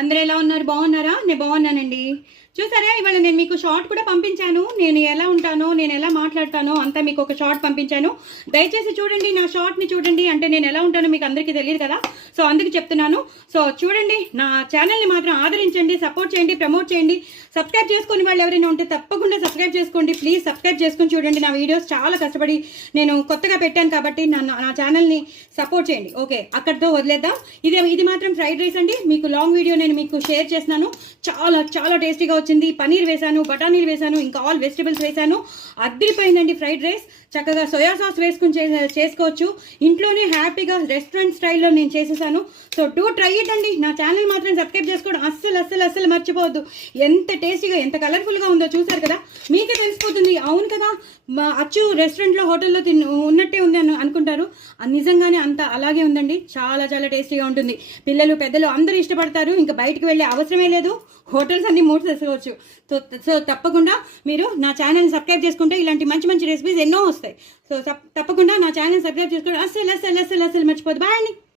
అందరూ ఎలా ఉన్నారు? బాగున్నారా? నేను బాగున్నానండి. చూసారా, ఇవాళ నేను మీకు షార్ట్ కూడా పంపించాను. నేను ఎలా ఉంటానో, నేను ఎలా మాట్లాడతానో అంతా మీకు ఒక షార్ట్ పంపించాను. దయచేసి చూడండి, నా షార్ట్ని చూడండి. అంటే నేను ఎలా ఉంటానో మీకు అందరికీ తెలియదు కదా, సో అందుకు చెప్తున్నాను. సో చూడండి, నా ఛానల్ని మాత్రం ఆదరించండి, సపోర్ట్ చేయండి, ప్రమోట్ చేయండి. సబ్స్క్రైబ్ చేసుకుని వాళ్ళు ఎవరైనా ఉంటే తప్పకుండా సబ్స్క్రైబ్ చేసుకోండి. ప్లీజ్ సబ్స్క్రైబ్ చేసుకుని చూడండి. నా వీడియోస్ చాలా కష్టపడి నేను కొత్తగా పెట్టాను కాబట్టి నా ఛానల్ని సపోర్ట్ చేయండి. ఓకే, అక్కడితో వదిలేద్దాం. ఇది మాత్రం ఫ్రైడ్ రైస్ అండి. మీకు లాంగ్ వీడియో నేను మీకు షేర్ చేస్తున్నాను. చాలా చాలా టేస్టీగా వచ్చింది. పనీర్ వేసాను, బఠానీలు వేసాను, ఇంకా ఆల్ వెజిటబుల్స్ వేసాను. అద్దరిపోయిందండి ఫ్రైడ్ రైస్. చక్కగా సోయా సాస్ వేసుకుని చేసుకోవచ్చు. ఇంట్లోనే హ్యాపీగా రెస్టారెంట్ స్టైల్లో నేను చేసేసాను. సో డూ ట్రై ఇట్ అండి. నా ఛానల్ మాత్రం సబ్స్క్రైబ్ చేసుకోవడం అస్సలు మర్చిపోవద్దు. ఎంత టేస్టీగా, ఎంత కలర్ఫుల్గా ఉందో చూసారు కదా, మీకే తెలిసిపోతుంది. అవును కదా, అచ్చు రెస్టారెంట్లో హోటల్లో ఉన్నట్టే ఉంది అనుకుంటారు. నిజంగానే అంత అలాగే ఉందండి. చాలా చాలా టేస్టీగా ఉంటుంది. పిల్లలు పెద్దలు అందరూ ఇష్టపడతారు. ఇంకా బయటకు వెళ్ళే అవసరమే లేదు. హోటల్స్ అన్ని మూడు చేసుకోవచ్చు. సో తప్పకుండా మీరు నా ఛానల్ని సబ్స్క్రైబ్ చేసుకుంటే ఇలాంటి మంచి మంచి రెసిపీస్ ఎన్నో వస్తాయి. సో తప్పకుండా నా ఛానల్ సబ్స్క్రైబ్ చేసుకోవడం అస్సలు మర్చిపోదు. బాయ్ అండి.